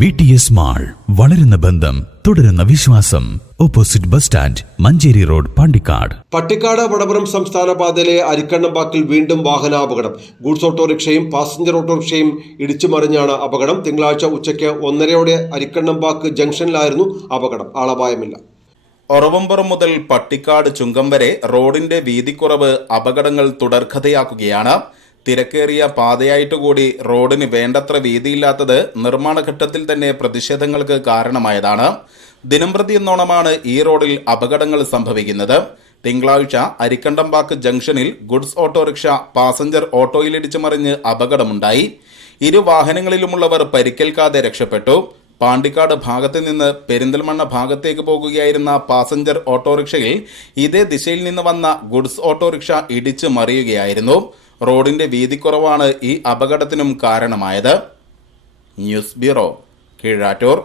VTS mall, വളരുന്ന ബന്ധം, തുടരുന്ന വിശ്വാസം. Opposite bus stand, Manjeri road, Pandikkad. Pattikkad Vadapuram സംസ്ഥാന പാതയിലെ അരിക്കണ്ണമ്പാക്കിൽ വീണ്ടും വാഹനാപകടം. ഗൂഡ്സ് ഓട്ടോറിക്ഷയും പാസഞ്ചർ ഓട്ടോറിക്ഷയും ഇടിച്ചു മറിഞ്ഞാണ് അപകടം. തിങ്കളാഴ്ച ഉച്ചയ്ക്ക് 1:30 അരിക്കണ്ണമ്പാക്ക് ജംഗ്ഷനിലായിരുന്നു അപകടം. ആളപായമില്ല. ഒറവമ്പുറം മുതൽ പട്ടിക്കാട് ചുങ്കം വരെ റോഡിന്റെ വീതിക്കുറവ് അപകടങ്ങൾ തുടർക്കഥയാക്കുകയാണ്. തിരക്കേറിയ പാതയായിട്ടുകൂടി റോഡിന് വേണ്ടത്ര വീതിയില്ലാത്തത് നിർമ്മാണ ഘട്ടത്തിൽ തന്നെ പ്രതിഷേധങ്ങൾക്ക് കാരണമായതാണ്. ദിനംപ്രതി എന്നോണമാണ് ഈ റോഡിൽ അപകടങ്ങൾ സംഭവിക്കുന്നത്. തിങ്കളാഴ്ച അരിക്കണ്ടമ്പാക്ക് ജംഗ്ഷനിൽ ഗുഡ്സ് ഓട്ടോറിക്ഷ പാസഞ്ചർ ഓട്ടോയിലിടിച്ചു മറിഞ്ഞ് അപകടമുണ്ടായി. ഇരു വാഹനങ്ങളിലുമുള്ളവർ പരിക്കേൽക്കാതെ രക്ഷപ്പെട്ടു. പാണ്ടിക്കാട് ഭാഗത്ത് നിന്ന് പെരിന്തൽമണ്ണ ഭാഗത്തേക്ക് പോകുകയായിരുന്ന പാസഞ്ചർ ഓട്ടോറിക്ഷയിൽ ഇതേ ദിശയിൽ നിന്ന് വന്ന ഗുഡ്സ് ഓട്ടോറിക്ഷ ഇടിച്ചു മറിയുകയായിരുന്നു. റോഡിന്റെ വീതിക്കുറവാണ് ഈ അപകടത്തിനും കാരണമായത്. News bureau, Keezhattoor.